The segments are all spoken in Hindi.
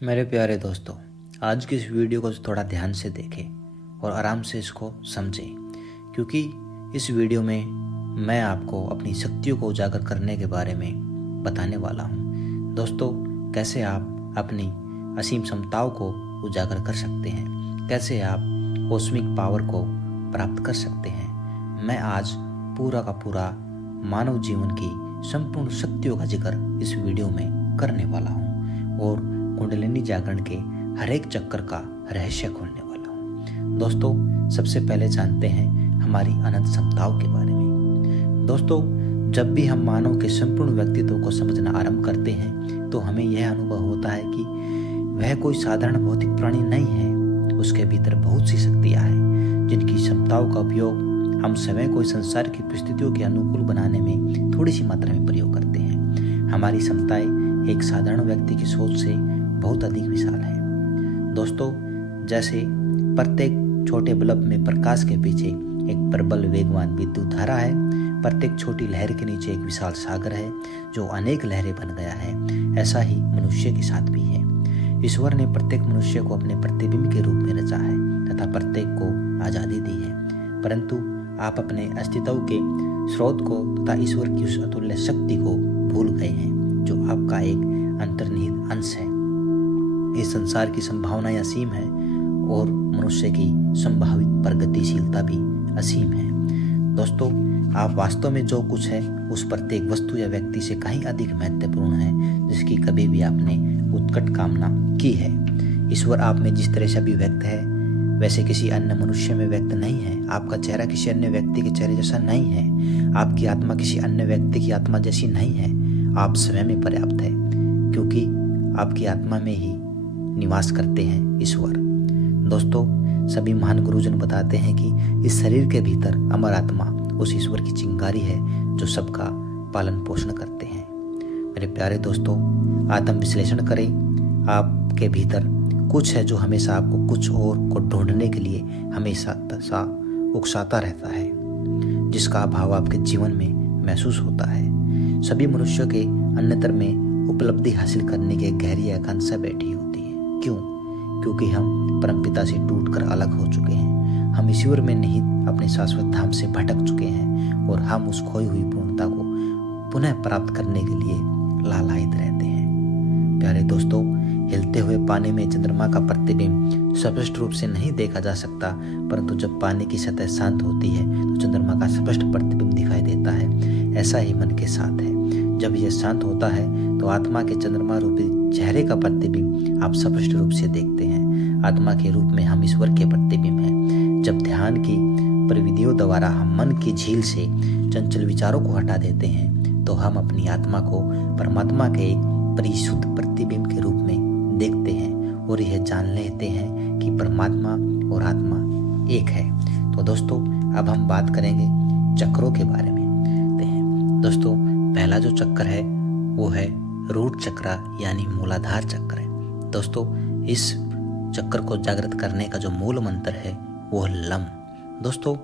मेरे प्यारे दोस्तों, आज की इस वीडियो को थोड़ा ध्यान से देखें और आराम से इसको समझें, क्योंकि इस वीडियो में मैं आपको अपनी शक्तियों को उजागर करने के बारे में बताने वाला हूँ। दोस्तों, कैसे आप अपनी असीम क्षमताओं को उजागर कर सकते हैं, कैसे आप कॉस्मिक पावर को प्राप्त कर सकते हैं। मैं आज पूरा का पूरा मानव जीवन की संपूर्ण शक्तियों का जिक्र इस वीडियो में करने वाला हूँ और कुंडलिनी जागरण के हर एक चक्कर का रहस्य खोलने वाला हूँ। दोस्तों, सबसे पहले जानते हैं हमारी अनंत क्षमताओं के बारे में। दोस्तों, जब भी हम मानव के संपूर्ण व्यक्तित्व को समझना आरंभ करते हैं तो हमें यह अनुभव होता है कि वह कोई साधारण भौतिक प्राणी नहीं है। उसके भीतर बहुत सी शक्तियाँ हैं जिनकी क्षमताओं का उपयोग हम स्वयं को संसार की परिस्थितियों के अनुकूल बनाने में थोड़ी सी मात्रा में प्रयोग करते हैं। हमारी क्षमताएं एक साधारण व्यक्ति की सोच से बहुत अधिक विशाल है। दोस्तों, जैसे प्रत्येक छोटे बल्ब में प्रकाश के पीछे एक प्रबल वेगवान विद्युत धारा है, प्रत्येक छोटी लहर के नीचे एक विशाल सागर है जो अनेक लहरें बन गया है, ऐसा ही मनुष्य के साथ भी है। ईश्वर ने प्रत्येक मनुष्य को अपने प्रतिबिंब के रूप में रचा है तथा प्रत्येक को आज़ादी दी है, परंतु आप अपने अस्तित्व के स्रोत को तथा ईश्वर की उस अतुल्य शक्ति को भूल गए हैं जो आपका एक अंतर्निहित अंश है। इस संसार की संभावनाएं असीम है और मनुष्य की संभावित प्रगतिशीलता भी असीम है। दोस्तों, आप वास्तव में जो कुछ है उस प्रत्येक वस्तु या व्यक्ति से कहीं अधिक महत्वपूर्ण है जिसकी कभी भी आपने उत्कट कामना की है। ईश्वर आप में जिस तरह से अभिव्यक्त है वैसे किसी अन्य मनुष्य में व्यक्त नहीं है। आपका चेहरा किसी अन्य व्यक्ति के चेहरे जैसा नहीं है। आपकी आत्मा किसी अन्य व्यक्ति की आत्मा जैसी नहीं है। आप स्वयं में पर्याप्त है, क्योंकि आपकी आत्मा में ही निवास करते हैं ईश्वर। दोस्तों, सभी महान गुरुजन बताते हैं कि इस शरीर के भीतर अमर आत्मा उस ईश्वर की चिंगारी है जो सबका पालन पोषण करते हैं। मेरे प्यारे दोस्तों, आत्म विश्लेषण करें। आपके भीतर कुछ है जो हमेशा आपको कुछ और को ढूंढने के लिए हमेशा उकसाता रहता है, जिसका अभाव आपके जीवन में महसूस होता है। सभी मनुष्यों के अन्यतर में उपलब्धि हासिल करने की गहरी आकांक्षा बैठी होती है। क्यों? क्योंकि हम परमपिता से टूटकर अलग हो चुके हैं। हम ईश्वर में निहित अपने शाश्वत धाम से भटक चुके हैं और हम उस खोई हुई पूर्णता को पुनः प्राप्त करने के लिए लालायित रहते हैं। प्यारे दोस्तों, हिलते हुए पानी में चंद्रमा का प्रतिबिंब स्पष्ट रूप से नहीं देखा जा सकता, परंतु जब पानी की सतह शांत होती है तो चंद्रमा का स्पष्ट प्रतिबिंब दिखाई देता है। ऐसा ही मन के साथ है। जब यह शांत होता है तो आत्मा के चंद्रमा रूपी चेहरे का प्रतिबिंब आप स्पष्ट रूप से देखते हैं। आत्मा के रूप में हम ईश्वर के प्रतिबिंब हैं। जब ध्यान की प्रविधियों द्वारा हम मन की झील से चंचल विचारों को हटा देते हैं तो हम अपनी आत्मा को परमात्मा के एक परिशुद्ध प्रतिबिंब के रूप में देखते हैं और यह जान लेते हैं कि परमात्मा और आत्मा एक है। तो दोस्तों, अब हम बात करेंगे चक्रों के बारे में। दोस्तों, पहला जो चक्र है वो है रूट चक्र यानी मूलाधार चक्र है। दोस्तों, इस चक्र को जागृत करने का जो मूल मंत्र है वो है लम। दोस्तों,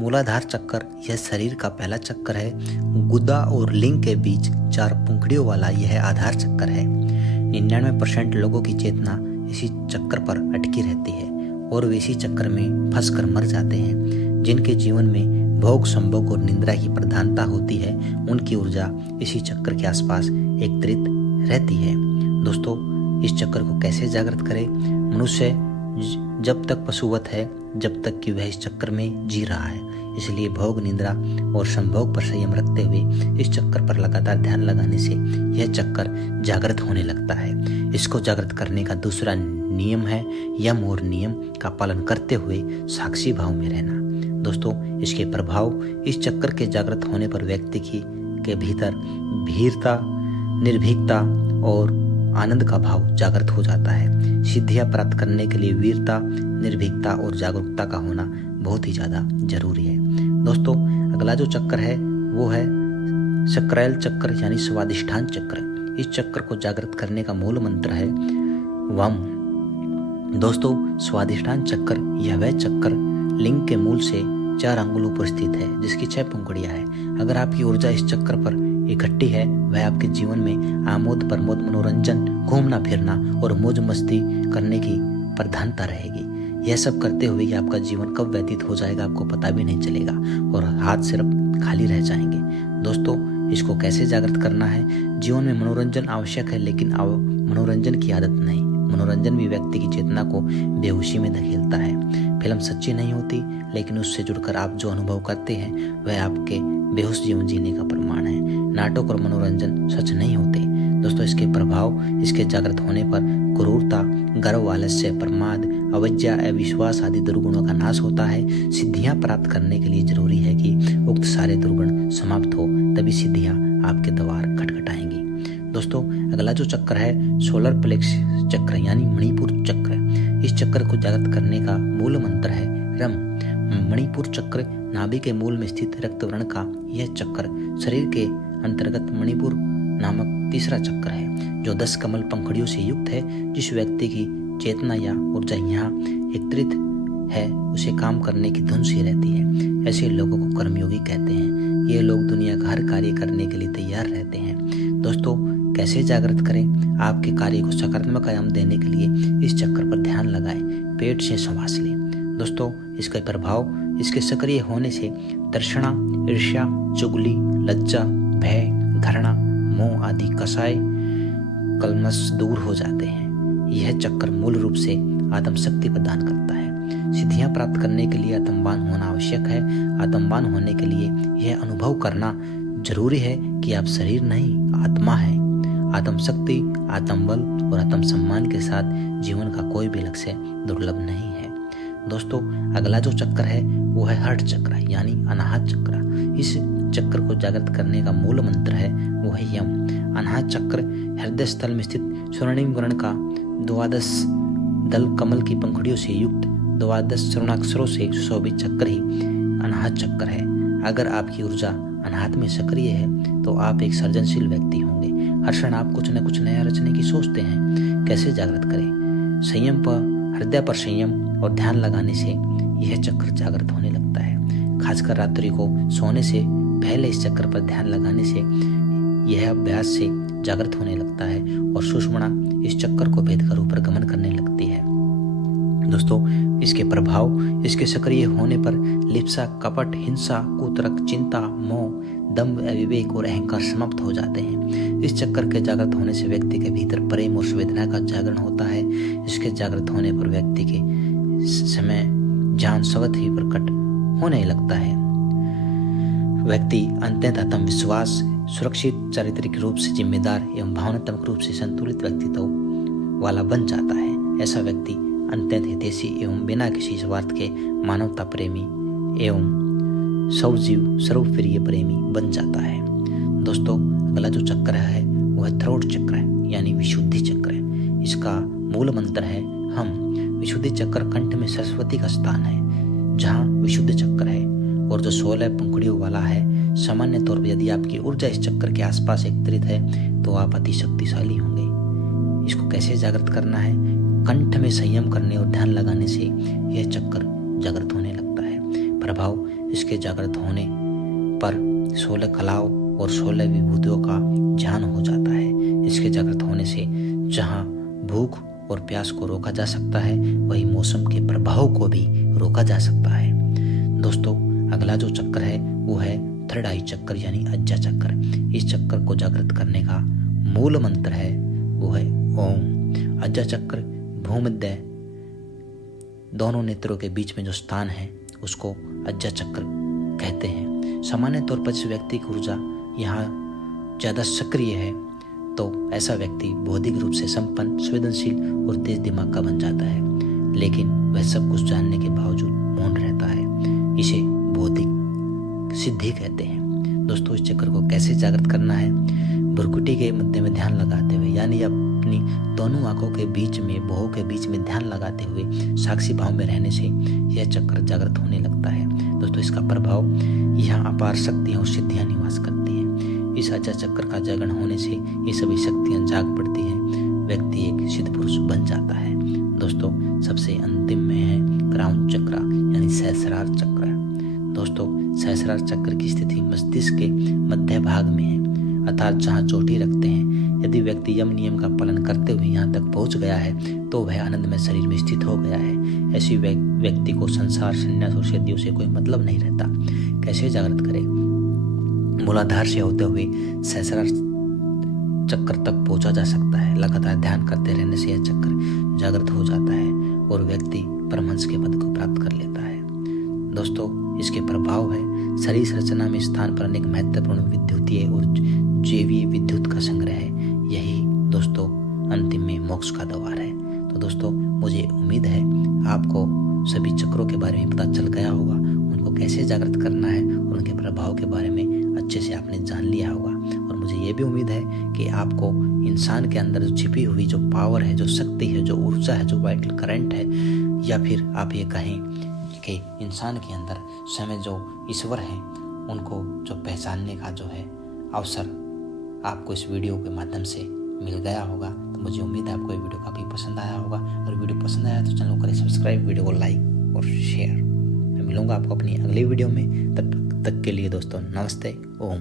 मूलाधार चक्र यह शरीर का पहला चक्र है। गुदा और लिंग के बीच 4 पंखुड़ियों वाला यह आधार चक्र है। 99% लोगों की चेतना इसी चक्र पर अटकी रहती है और वे इसी चक्र में फंसकर मर जाते हैं। जिनके जीवन में भोग, संभोग और निंद्रा की प्रधानता होती है, उनकी ऊर्जा इसी चक्र के आसपास एकत्रित रहती है। दोस्तों, इस चक्र को कैसे जागृत करें? मनुष्य जब तक पशुवत है जब तक कि वह इस चक्र में जी रहा है, इसलिए भोग, निंद्रा और संभोग पर संयम रखते हुए इस चक्कर पर लगातार ध्यान लगाने से यह चक्कर जागृत होने लगता है। इसको जागृत करने का दूसरा नियम है यम और नियम का पालन करते हुए साक्षी भाव में रहना। दोस्तों, इसके प्रभाव इस चक्कर के जागृत होने पर व्यक्ति के भीतर भीरता, निर्भीकता और आनंद का भाव जागृत हो जाता है। सिद्धियां प्राप्त करने के लिए वीरता, निर्भीकता और जागरूकता का होना बहुत ही ज़्यादा जरूरी है। दोस्तों, अगला जो चक्र है वो है सक्रायल चक्र यानी स्वादिष्ठान चक्र। इस चक्र को जागृत करने का मूल मंत्र है वम। दोस्तों, स्वादिष्ठान चक्र यह वह चक्र लिंग के मूल से 4 अंगुलों पर स्थित है जिसकी 6 पंखुड़ियां हैं। अगर आपकी ऊर्जा इस चक्र पर इकट्ठी है वह आपके जीवन में आमोद प्रमोद, मनोरंजन, घूमना फिरना और मौज मस्ती करने की प्रधानता रहेगी। यह सब करते हुए आपका जीवन कब व्यतीत हो जाएगा आपको पता भी नहीं चलेगा और हाथ सिर्फ खाली रह जाएंगे। दोस्तों, इसको कैसे जागृत करना है? जीवन में मनोरंजन आवश्यक है, लेकिन मनोरंजन की आदत नहीं। मनोरंजन भी व्यक्ति की चेतना को बेहोशी में धकेलता है। फिल्म सच्ची नहीं होती, लेकिन उससे जुड़कर आप जो अनुभव करते हैं वह आपके बेहोश जीवन जीने का प्रमाण है। नाटक और मनोरंजन सच नहीं होते। दोस्तों, इसके प्रभाव इसके जागृत होने पर क्रूरता, गर्व, आलस्य, प्रमाद, अविद्या, अविश्वास आदि दुर्गुणों का नाश होता है। सिद्धियां प्राप्त करने के लिए जरूरी है कि उक्त सारे दुर्गुण समाप्त हो, तभी सिद्धियां आपके द्वार खटखटाएंगी। दोस्तों, अगला जो चक्र है सोलर प्लेक्स चक्र यानी मणिपुर चक्र। इस चक्र को जागृत करने का मूल मंत्र है रम। मणिपुर चक्र नाभि के मूल में स्थित रक्त वर्ण का यह चक्र शरीर के अंतर्गत मणिपुर नामक तीसरा चक्र है, जो 10 कमल पंखुड़ियों से युक्त है। जिस व्यक्ति की चेतना या ऊर्जा यहाँ एकत्रित है उसे काम करने की धुन सी रहती है। ऐसे लोगों को कर्मयोगी कहते हैं। ये लोग दुनिया का हर कार्य करने के लिए तैयार रहते हैं। दोस्तों, कैसे जागृत करें? आपके कार्य को सकारात्मक आयाम देने के लिए इस चक्र पर ध्यान लगाएं। पेट से श्वास लें। दोस्तों, इसका प्रभाव इसके सक्रिय होने से तृष्णा, ईर्ष्या, चुगली, लज्जा, भय, घृणा, मोह आदि कसाय कल्मश दूर हो जाते हैं। यह चक्र मूल रूप से आत्मशक्ति प्रदान करता है। सिद्धियां प्राप्त करने के लिए आत्मवान होना आवश्यक है। आत्मवान होने के लिए यह अनुभव करना जरूरी है कि आप शरीर नहीं आत्मा है। आत्मशक्ति, आत्मबल और आत्मसम्मान के साथ जीवन का कोई भी लक्ष्य दुर्लभ नहीं है। दोस्तों, अगला जो चक्र है वो है हर्ट चक्र यानी अनाहत चक्र। इस चक्र को जागृत करने का मूल मंत्र है वो है यम। अनाहत चक्र हृदय स्थल में स्थित स्वर्णिम वर्ण का 12 दल कमल की पंखुड़ियों से युक्त 12 स्वर्णाक्षरों से सुशोभित चक्र ही अनाहत चक्र है। अगर आपकी ऊर्जा अनाहत में सक्रिय है तो आप एक सृजनशील व्यक्ति होंगे। हर क्षण आप कुछ न कुछ नया रचने की सोचते हैं। कैसे जागृत करें? संयम पर, हृदय पर संयम और ध्यान लगाने से यह चक्र जागृत होने लगता है। खासकर रात्रि को सोने से पहले इस चक्र पर ध्यान लगाने से यह अभ्यास से जागृत होने लगता है और सुषुम्ना इस चक्र को भेदकर ऊपर गमन करने लगती है। दोस्तों, इसके प्रभाव इसके सक्रिय होने पर लिप्सा, कपट, हिंसा, कुतर्क, चिंता, मोह, दम्भ, अविवेक और अहंकार समाप्त हो जाते हैं। इस चक्र के जागृत होने से व्यक्ति के भीतर प्रेम और संवेदना का जागरण होता है। इसके जागृत होने पर व्यक्ति के समय ज्ञान स्वतः ही प्रकट होने लगता है। व्यक्ति अत्यंत आत्मविश्वास, सुरक्षित, चारित्रिक रूप से जिम्मेदार एवं भावनात्मक रूप से संतुलित व्यक्तित्व वाला बन जाता है। ऐसा व्यक्ति अत्यंत हितैषी एवं बिना किसी स्वार्थ के मानवता प्रेमी एवं सर्वजीव सर्वप्रिय प्रेमी बन जाता है। दोस्तों, अगला जो चक्र है वह थ्रोट चक्र है यानी विशुद्धि चक्र है। इसका मूल मंत्र है हम। विशुद्धि चक्र कंठ में सरस्वती का स्थान है जहाँ विशुद्ध चक्र है और जो 16 पंखुड़ियों वाला है। सामान्य तौर पर यदि आपकी ऊर्जा इस चक्र के आसपास एकत्रित है तो आप अति शक्तिशाली होंगे। इसको कैसे जागृत करना है? कंठ में संयम करने और ध्यान लगाने से यह चक्र जागृत होने लगता है। प्रभाव इसके जागृत होने पर 16 कलाओं और 16 विभूतियों का ध्यान हो जाता है। इसके जागृत होने से जहाँ भूख और प्यास को रोका जा सकता है वही मौसम के प्रभाव को भी रोका जा सकता है। दोस्तों, अगला जो चक्र है वो है थर्ड आई चक्र यानी अज्जा चक्र। इस चक्र को जागृत करने का मूल मंत्र है वो है ओम। अज्जा चक्र भूमध्य दोनों नेत्रों के बीच में जो स्थान है उसको अज्जा चक्र कहते हैं। सामान्य तौर पर जिस व्यक्ति की ऊर्जा यहाँ ज़्यादा सक्रिय है तो ऐसा व्यक्ति बौद्धिक रूप से संपन्न, संवेदनशील और तेज दिमाग का बन जाता है, लेकिन वह सब कुछ जानने के बावजूद मौन रहता है। इसे बौद्धिक सिद्धि कहते हैं। दोस्तों, इस चक्र को कैसे जागृत करना है? भ्रुकुटी के मध्य में ध्यान लगाते हुए यानी अपनी दोनों आंखों के बीच में, भौहों के बीच में ध्यान लगाते हुए साक्षी भाव में रहने से यह चक्र जागृत होने लगता है। दोस्तों, इसका प्रभाव यहाँ अपार शक्तियाँ और सिद्धियाँ निवास करती हैं। इस अज्जा चक्र का जागरण होने से ये सभी शक्तियाँ जाग पड़ती हैं। व्यक्ति एक सिद्ध पुरुष बन जाता है। दोस्तों, सबसे अंतिम में है क्राउन चक्र यानी सहस्रार चक्र। दोस्तों, सहस्रार चक्र की स्थिति मस्तिष्क के मध्य भाग में है। अर्थात जहाँ चोटी रखते हैं। यदि व्यक्ति यम नियम का पालन करते हुए यहाँ तक पहुँच गया है तो वह आनंदमय शरीर में स्थित हो गया है। ऐसी व्यक्ति को संसार, संन्यास और सिद्धियों से कोई मतलब नहीं रहता। कैसे जागृत करे? मूलाधार से होते हुए सहस्रार चक्र तक पहुंचा जा सकता है। लगातार ध्यान करते रहने से यह चक्र जागृत हो जाता है और व्यक्ति परमहंस के पद को प्राप्त कर लेता है। दोस्तों, इसके प्रभाव है शरीर संरचना में स्थान पर अनेक महत्वपूर्ण विद्युतीय और जैवीय विद्युत का संग्रह है। यही दोस्तों अंतिम में मोक्ष का द्वार है। तो दोस्तों, मुझे उम्मीद है आपको सभी चक्रों के बारे में पता चल गया होगा, उनको कैसे जागृत करना है और उनके प्रभाव के बारे में अच्छे से आपने जान लिया होगा। और मुझे ये भी उम्मीद है कि आपको इंसान के अंदर जो छिपी हुई जो पावर है, जो शक्ति है, जो ऊर्जा है, जो वाइटल करंट है, या फिर आप ये कहें कि इंसान के अंदर स्वयं जो ईश्वर हैं, उनको जो पहचानने का जो है अवसर आपको इस वीडियो के माध्यम से मिल गया होगा। तो मुझे उम्मीद है आपको ये वीडियो काफ़ी पसंद आया होगा। और वीडियो पसंद आया तो चैनल को करें सब्सक्राइब, वीडियो को लाइक और शेयर। मैं मिलूंगा आपको अपनी अगली वीडियो में। तब तक के लिए दोस्तों नमस्ते, ओम।